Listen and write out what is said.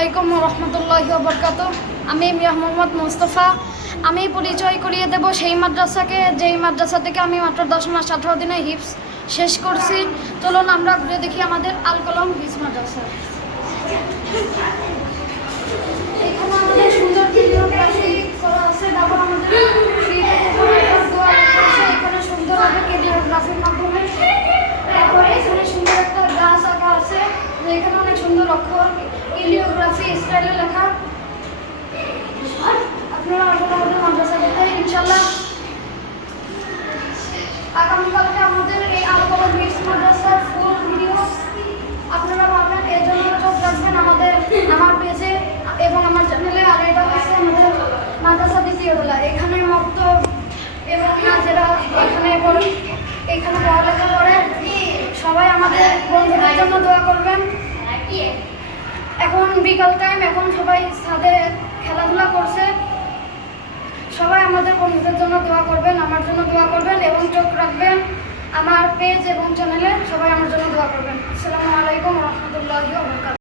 আলাইকুম রহমতুল্লাহ বরকাত। আমি মিয়া মোহাম্মদ মোস্তফা। আমি পরিচয় করিয়ে দেব সেই মাদ্রাসাকে, যেই মাদ্রাসা থেকে আমি মাত্র দশ মাস আঠারো দিনে হিপস শেষ করছি। চলুন আমরা ঘুরে দেখি আমাদের আল কলম হিপস মাদ্রাসা। ইলিওগ্রাফি স্টাইলে লেখা। আপনারা আসলে মাদ্রাসা দেখতে ইনশাল্লাহ আগামীকালকে আমাদের এই আলকোহল মিক্স মাদ্রাসার ফুল ভিডিও আপনারা পাবেন এই জন্য চোখ রাখবেন আমাদের, আমার পেজে এবং আমার চ্যানেলে আর এটা হচ্ছে আমাদের মাদ্রাসা দ্বিতীয় বেলা। এখানে মক্ত এবং নাজেরা এখানে এখানে পড়ালেখা করে, সবাই আমাদের বন্ধুদের জন্য দোয়া করবেন। বিকাল টাইম এখন সবাই ছাদে খেলাধুলা করছে। সবাই আমাদের বন্ধুদের জন্য দোয়া করবেন, আমার জন্য দোয়া করবেন এবং চোখ রাখবেন। আমার পেজ এবং চ্যানেলে সবাই আমার জন্য দোয়া করবেন। আসসালামু আলাইকুম।